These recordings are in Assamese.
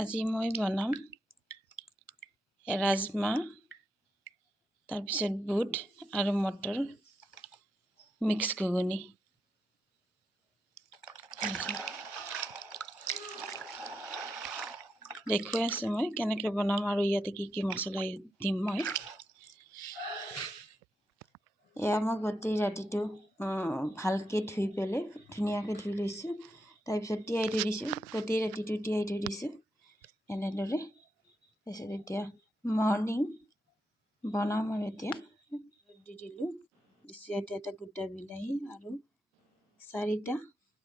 আজি মই বনাম rajma, তাৰপিছত বুট আৰু মটৰ মিক্স ঘুগুনি। দেখুৱাই আছোঁ মই কেনেকৈ বনাম আৰু ইয়াতে কি কি মছলা দিম মই। এয়া মই গোটেই ৰাতিটো ভালকৈ ধুই পেলাই ধুনীয়াকৈ ধুই লৈছোঁ। তাৰপিছত তিয়াই থৈ দিছোঁ, গোটেই ৰাতিটো তিয়াই থৈ দিছোঁ এনেদৰে। তাৰপিছত এতিয়া মৰ্ণিং বনাম আৰু এতিয়া দি দিলোঁ। ইয়াতে এটা গোটা বিলাহী আৰু 4টা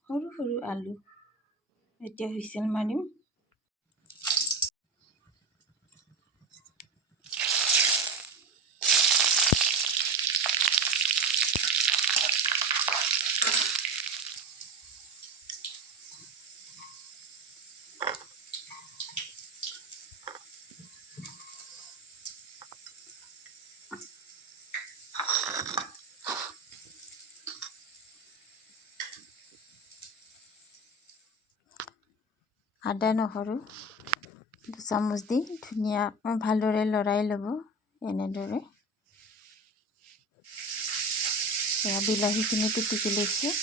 সৰু সৰু আলু। এতিয়া হুইচেল মাৰিম। আদা নহৰু 2 চামুচ দি ধুনীয়াকৈ ভালদৰে লৰাই ল'ব এনেদৰে। এয়া বিলাহীখিনি পিটিকি লৈছোঁ।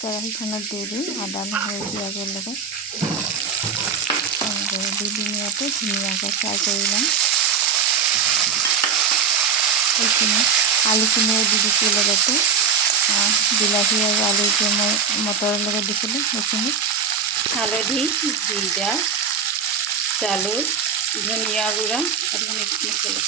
কেৰাহীখনত দি দিম আদা নহৰু পিঁয়াজৰ লগত এনেদৰে দি ইয়াতে ধুনীয়াকৈ ফ্ৰাই কৰি ল'ম। এইখিনি আলুখিনিও দি দিছোঁ লগতে। বিলাহী আৰু আলু যে মই মটৰৰ লগত দিছিলোঁ সেইখিনি। হালধি, জিৰা, জালুক, ধনিয়া গুড়া আৰু মিক্স মছলা।